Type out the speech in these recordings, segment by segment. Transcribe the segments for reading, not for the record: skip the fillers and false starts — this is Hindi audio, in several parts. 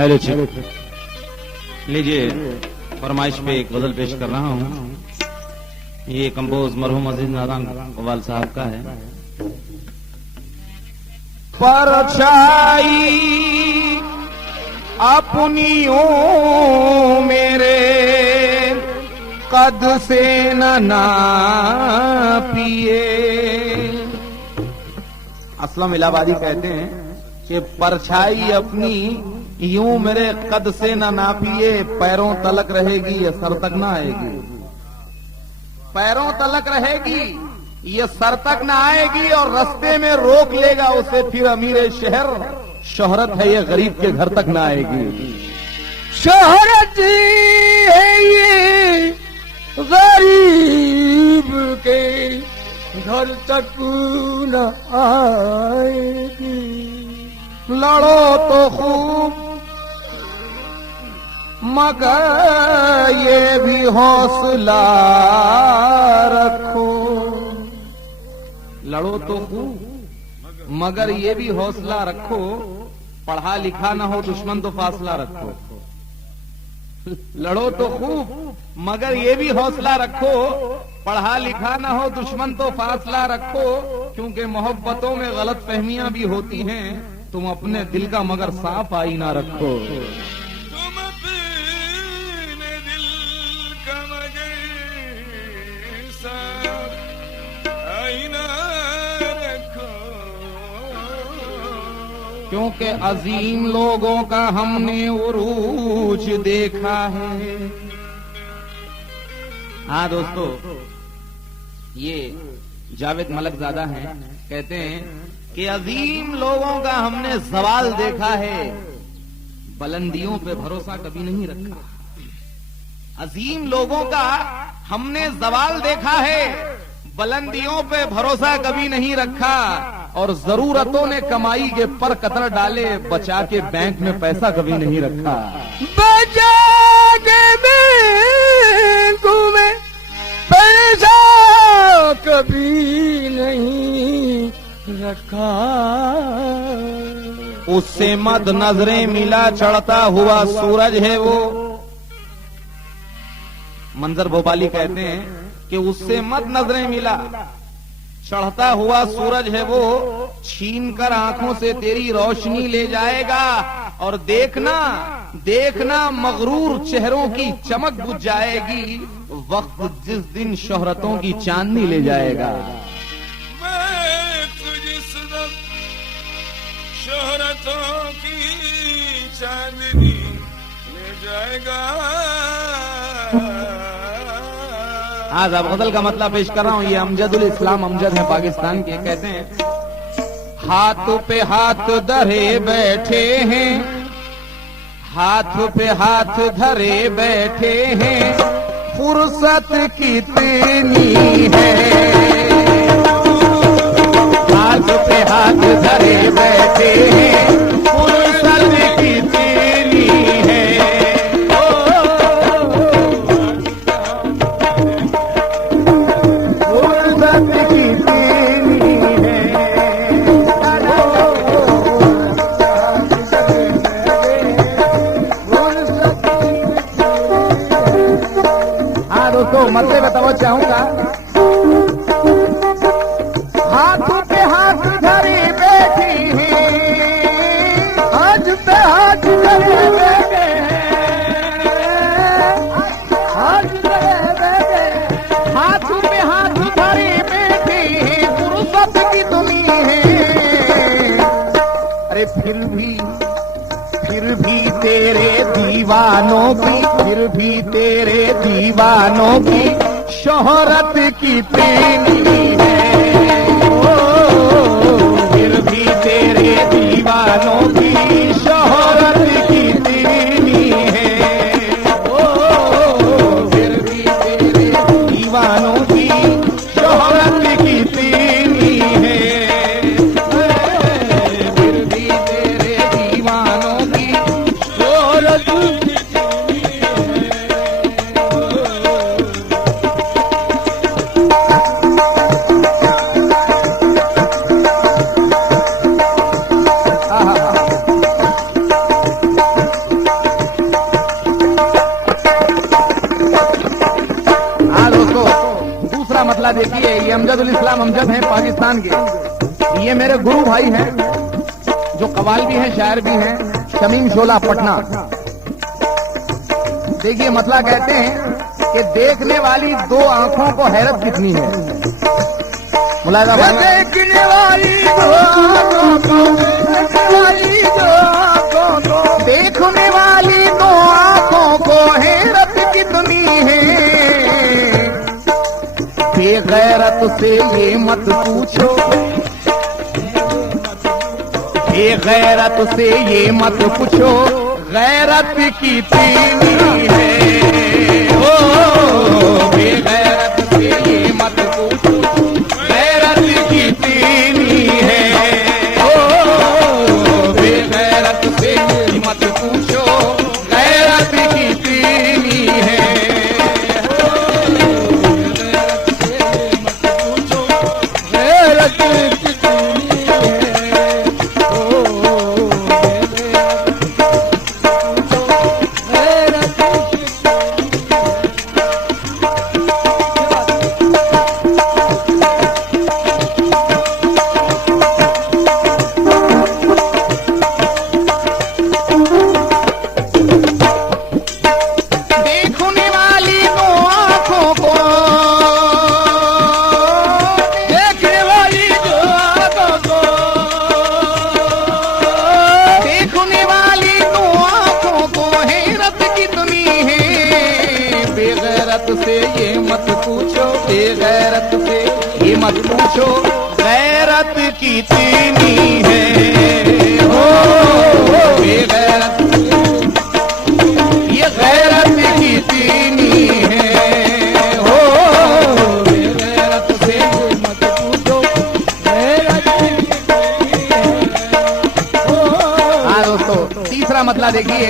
हेलो जी, लीजिए फरमाइश पे एक गजल पेश कर रहा हूँ। ये कंपोज मरहूम अजीज नादान कव्वाल साहब का है। परछाई अपनी ओ मेरे कद से न नापिए। असलम इलाहाबादी कहते हैं कि परछाई अपनी यूं मेरे कद से न नापिए, पैरों तलक रहेगी ये सर तक ना आएगी। पैरों तलक रहेगी ये सर तक ना आएगी, और रास्ते में रोक लेगा उसे फिर अमीरे शहर। शोहरत है ये गरीब के घर तक ना आएगी। शोहरत है ये गरीब के घर तक न आएगी। लड़ो तो खूब मगर ये भी हौसला रखो। लड़ो तो खूब मगर ये भी हौसला रखो, पढ़ा लिखा ना हो दुश्मन तो फासला रखो। लड़ो तो खूब मगर ये भी हौसला रखो, पढ़ा लिखा ना हो दुश्मन तो फासला रखो। क्योंकि मोहब्बतों में गलत फहमियां भी होती हैं, तुम अपने दिल का मगर साफ आईना रखो। तुम अपने दिल का मगर साफ आईना रखो। क्योंकि अजीम लोगों का हमने उरूज देखा है। हाँ दोस्तों, ये जावेद मलकजादा हैं, कहते हैं कि अजीम लोगों का हमने सवाल देखा है, बुलंदियों पे भरोसा कभी नहीं रखा। अजीम लोगों का हमने सवाल देखा है, बुलंदियों पे भरोसा कभी नहीं रखा। और जरूरतों ने कमाई के पर कतर डाले, बचा के बैंक में पैसा कभी नहीं रखा। बचा के बैंक में पैसा कभी नहीं रखा। उससे मद नजरें मिला चढ़ता हुआ सूरज है वो। मंजर भोपाली कहते हैं कि उससे मद नजरें मिला चढ़ता हुआ सूरज है वो, छीन कर आंखों से तेरी रोशनी ले जाएगा। और देखना देखना मगरूर चेहरों की चमक बुझ जाएगी, वक्त जिस दिन शोहरतों की चांदनी ले जाएगा। मैं जिस दिन शोहरतों की चांदनी ले जाएगा। आज अब गजल का मतलब पेश कर रहा हूँ। ये अमजदुल इस्लाम अमजद है पाकिस्तान के, कहते हैं हाथ पे हाथ धरे बैठे हैं, हाथ पे हाथ धरे बैठे हैं, फुर्सत कितनी है। हाथ पे हाथ धरे बैठे हैं, फुर्सत कितनी है। मतलब बताना चाहूंगा, हाथ पे हाथ धरे बैठी है, हाथ पे हाथ धरे बैठे हाथ धरे बैठे, हाथ पे हाथ धरे बैठे हैं, फुर्सत की दुनिया है। अरे फिर भी तेरे दीवानों की, फिर भी तेरे दीवानों की शोहरत कितनी है। ओ फिर भी तेरे दीवानों की शोहरत कितनी है। ओ फिर भी तेरे दीवानों की शोहरत कितनी है। फिर भी तेरे दीवानों की ये अमजदुल इस्लाम अमजद हैं पाकिस्तान के। ये मेरे गुरु भाई हैं जो कवाल भी हैं, शायर भी हैं, शमीम शोला पटना। देखिए मतला कहते हैं कि देखने वाली दो आंखों को हैरत कितनी है। मुलायदा देखने वाली दो आंखों को, देखने वाली दो आंखों को हैरत कितनी है। बेगैरत से ये मत पूछो, बेगैरत से ये मत पूछो, गैरत कितनी है। ओ बेगैरत से ये मत पूछो, गैरत कितनी है। ओ बेगैरत से ये मत पूछो, गैरत कितनी है। से ये मत पूछो, बेगैरत से ये मत पूछो, गैरत कितनी है। हो बेगैरत ये गैरत कितनी है। हो बेगैरत से ये मत पूछो, गैरत कितनी है। हाँ दोस्तों, तीसरा मतला देखिए,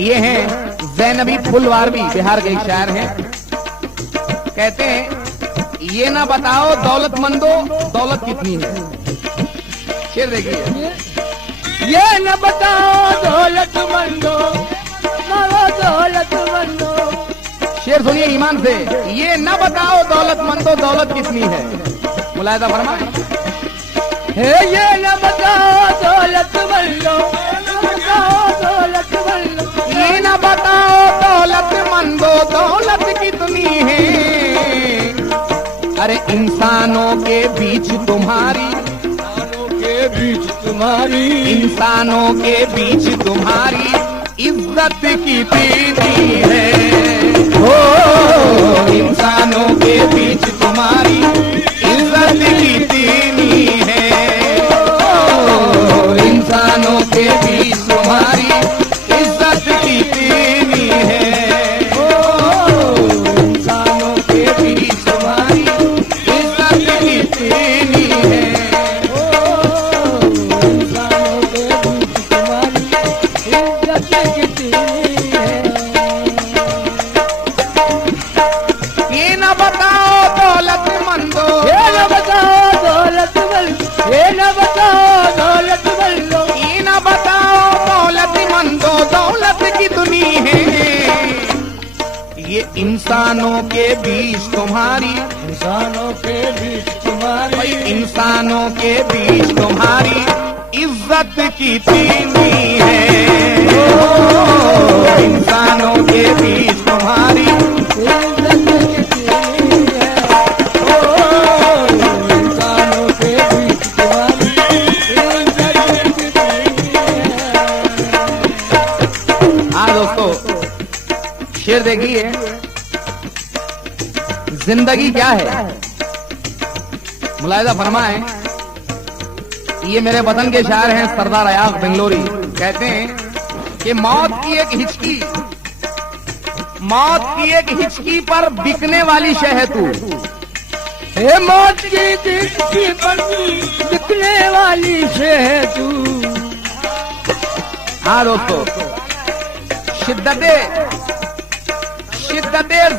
ये है ज़ैनबी फुलवारवी, बिहार के एक शायर हैं। कहते हैं ये ना बताओ दौलतमंदो दौलत कितनी है। शेर देखिए, ये न बताओ दौलतमंदो दौलतमंदो। शेर सुनिए ईमान से, ये न बताओ दौलतमंदो दौलत कितनी है। मुलायदा फरमाए, ये न बताओ दौलतमंदो दौलतमंदो। ये न बताओ दौलतमंदो दौलत कितनी है। अरे इंसानों के बीच तुम्हारी, के बीच तुम्हारी, इंसानों के बीच तुम्हारी इज्जत कितनी है। हो इंसानों के बीच तुम्हारी इज्जत कितनी है। हो इंसानों के बीच तुम्हारी इज्जत कितनी है। हो इंसानों के बीच तुम्हारी इज्जत कितनी है। ये न बताओ दौलतमंदो, ये न बताओ दौलतमंदो, ये न बताओ दौलतमंदो। ये न बताओ दौलतमंदो दौलत कितनी है। ये इंसानों के बीच तुम्हारी, इंसानों के बीच तुम्हारी, इंसानों के बीच तुम्हारी इज्जत कितनी है। ओ इंसानों के बीच तुम्हारी इज्जत कितनी है। ओ इंसानों के बीच तुम्हारी इज्जत कितनी है। हाँ दोस्तों, शेर देखिए, जिंदगी क्या है। मुलायदा फरमाए, ये मेरे वतन के शायर हैं सरदार अयाज बेंगलोरी। कहते हैं कि मौत की एक हिचकी, मौत की एक हिचकी पर बिकने वाली शह है तू। हे मौत की हिचकी पर बिकने वाली शह है तू। हाँ दोस्तों, शिद्दते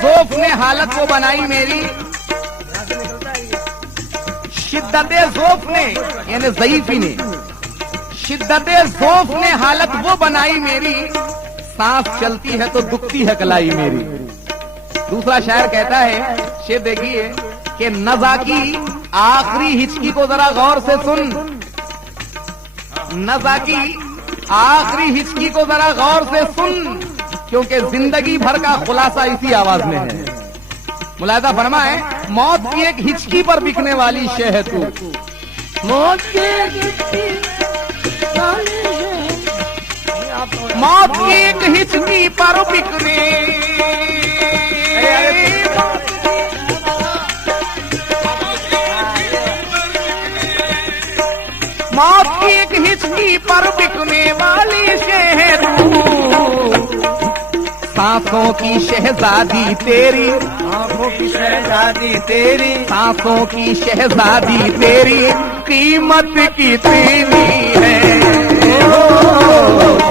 ज़ौफ़ ने हालत वो बनाई मेरी, शिद्दते ज़ौफ़ ने यानी ज़ईफ़ी ने, शिद्दते ज़ौफ़ ने हालत वो बनाई मेरी, सांस चलती है तो दुखती है कलाई मेरी। दूसरा शायर कहता है, शेर देखिए कि नज़ा की आखिरी हिचकी को जरा गौर से सुन। नज़ा की आखिरी हिचकी को जरा गौर से सुन, क्योंकि जिंदगी भर का खुलासा इसी आवाज में है। मुलाहिजा फरमाए, मौत की एक हिचकी पर बिकने वाली शे है तू। मौत की एक हिचकी मौत की एक हिचकी पर बिकने मौत की एक हिचकी पर बिकने वाली शे है तू। सांसों की शहजादी तेरी, आंखों की शहजादी तेरी, सांसों की शहजादी तेरी, कीमत कितनी है।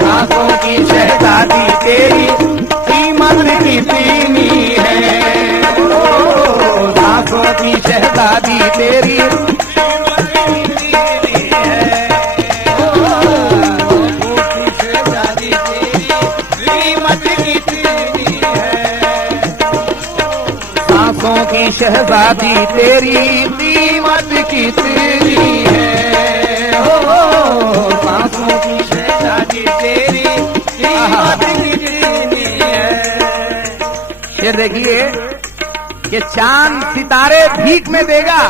सांसों की शहजादी तेरी, कीमत कितनी है। सांसों की शहजादी तेरी, सांसों की शहजादी तेरी, कीमत कितनी है। हो सांसों की शहजादी तेरी, कीमत कितनी है। ये देखिए कि चांद सितारे भीख में देगा,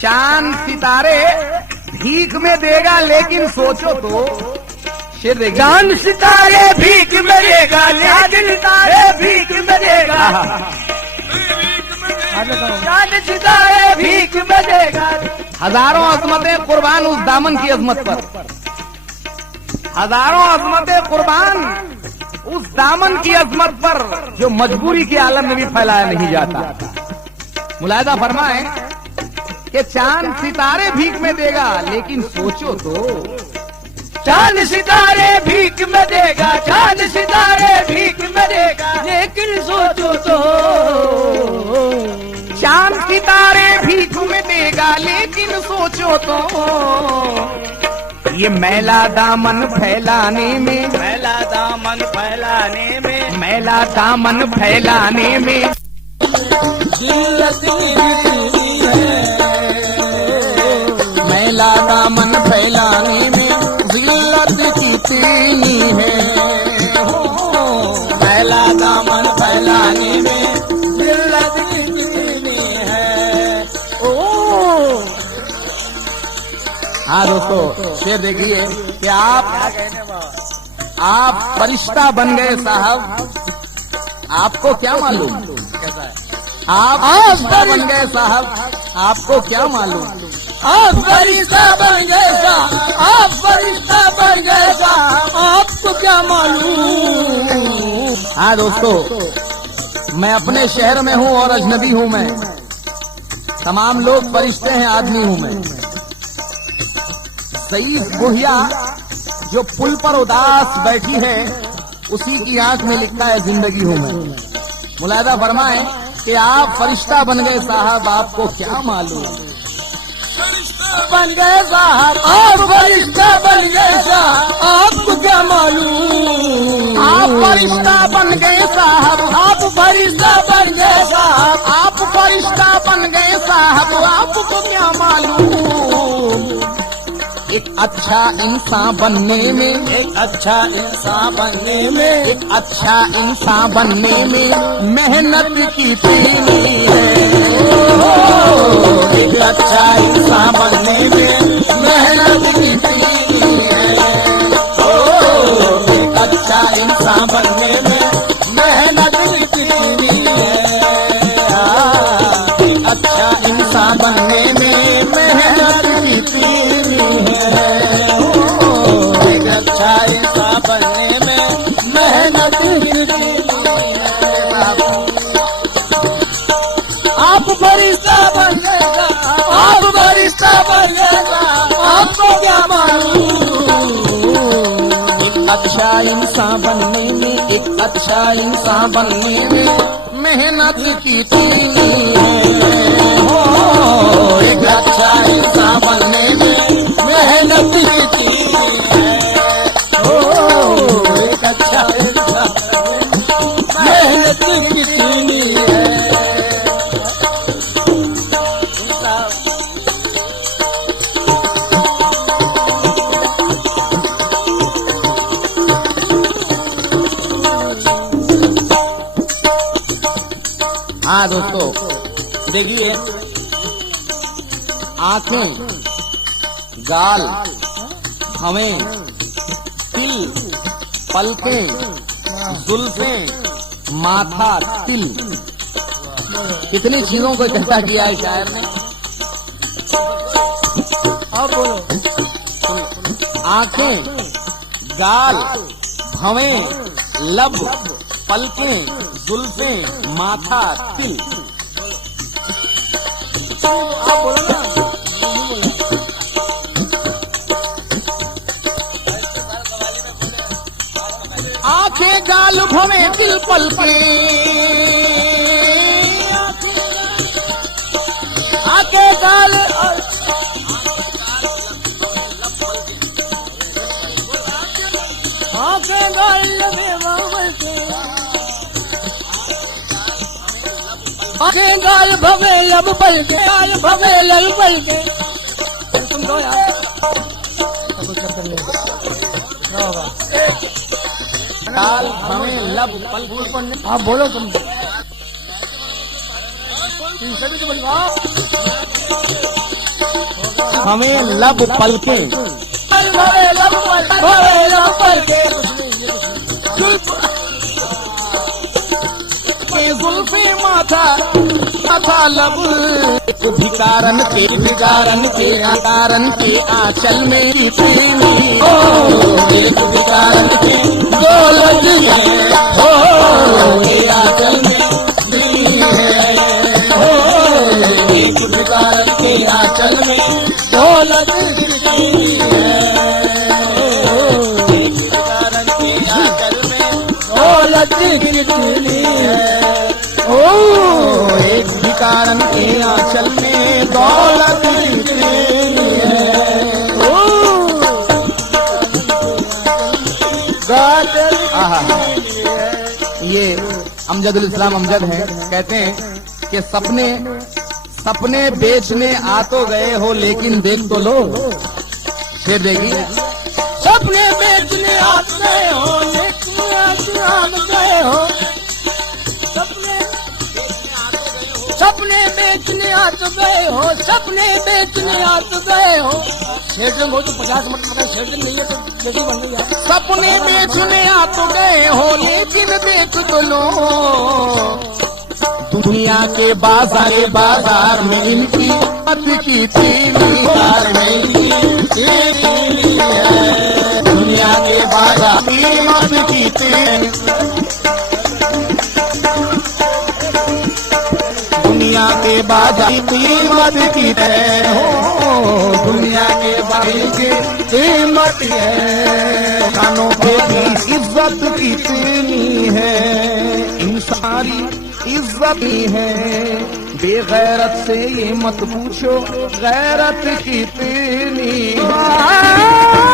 चांद सितारे भीख में देगा, लेकिन सोचो तो शेर देखिए, चांद सितारे भीख में देगा, चांद सितारे भीख में देगा, चांद सितारे भीख में देगा। हजारों अजमतें कुर्बान उस दामन की अजमत पर, हजारों अजमतें कुर्बान उस दामन की अजमत पर जो मजबूरी के आलम में भी फैलाया नहीं जाता। मुलाहिजा फरमाए कि चांद सितारे भीख में देगा, लेकिन सोचो तो चांद सितारे भीख में देगा, चांद सितारे भीख में देगा, लेकिन सोचो तो चांद सितारे भीख में देगा, लेकिन सोचो तो ये मैला दामन फैलाने में, मैला दामन फैलाने में, मैला दामन फैलाने में मैला दामन फैलाने में जिल्लत कितनी है। मैला दामन फैलाने में जिल्लत कितनी है। ओ हाँ दोस्तों, ये देखिए कि आप फरिश्ता बन गए साहब, आपको क्या मालूम कैसा है? आप फरिश्ता बन गए साहब, आपको क्या मालूम? आप फरिश्ता बन गए, आप फरिश्ता बन गए, आपको क्या मालूम। हाँ दोस्तों, मैं अपने शहर में हूँ और अजनबी हूँ मैं, तमाम लोग फरिश्ते हैं, आदमी हूँ मैं। सईद बुढ़िया जो पुल पर उदास बैठी है, उसी की आंख में लिखा है जिंदगी हूँ मैं। मुलाहिजा फरमाए कि आप फरिश्ता बन गए साहब, आपको क्या मालूम? बन गए साहब, आप फरिश्ता बन गए साहब, आपको क्या मालूम। आप फरिश्ता बन गए साहब, आप फरिश्ता बन गए साहब, आप फरिश्ता बन गए साहब, आपको क्या मालूम? एक अच्छा इंसान बनने में, एक अच्छा इंसान बनने में, एक अच्छा इंसान बनने में मेहनत कितनी है। एक अच्छा इंसान बनने में मेहनत कितनी है। एक अच्छा इंसान बनने में मेहनत कितनी है। एक अच्छा इंसान बनने में मेहनत कितनी है। एक अच्छा इंसान बनने में मेहनत कितनी है। आप फरिश्ता बन गए, आप फरिश्ता बन गए, आपको क्या मालूम। एक अच्छा इंसान बनने में, एक अच्छा इंसान बनने में मेहनत कितनी है। हो एक अच्छा इंसान बनने में मेहनत कितनी है। हो एक अच्छा इंसान मेहनत कितनी है। देखिए, आंखें, गाल, भवें, तिल, पलकें, जुल्फें, माथा, तिल, कितनी चीजों को इकट्ठा किया है शायर ने। अब आंखें, गाल, भवें, लब, पलकें, जुल्फें, माथा, तिल। अब बोलो ना। आंखें, गाल, भवें, तिल, पलकें, आंखें, गाल, आंखें, गाल, आंखें, गाल, भवे, लब, पल के, गाल, भवे, लब, पल के। तुम दो यार, गाल, भवे, लब, पल के। आप बोलो तुम, सभी तो बोलो। हमें लब, पल के, भवे, लब, पल के, जुल्फे, माथा, माथा, लब, भिकारन के आकारन के आंचल में भिकारन के दौलत हो, आंचल में भिकारन के आंचल में दौलत एक भिकारन के आंचल में दौलत ये अमजदुल इस्लाम अमजद हैं, कहते हैं कि सपने बेचने आ तो गए हो लेकिन देख तो लो। फिर देखिए, सपने बेचने आ तो गए हो लेकिन आ तो गए हो, सपने बेचने आ तो गए हो, सपने बेचने आ तो गए हो। शेर हो तो 50 मिनट पता, शेर नहीं है तो जैसी बन गई है। सपने बेचने आ तो गए हो लेकिन देख तो लो, दुनिया के बाजार में इनकी मत की थी, दुनिया के बाजार में मत की थी, दुनिया के बाजार कीमत की हो, दुनिया के बाजार की कीमत है, कानों पे भी इज्जत कितनी है, इंसानी इज्जत है, बेगैरत से ये मत पूछो गैरत कितनी है।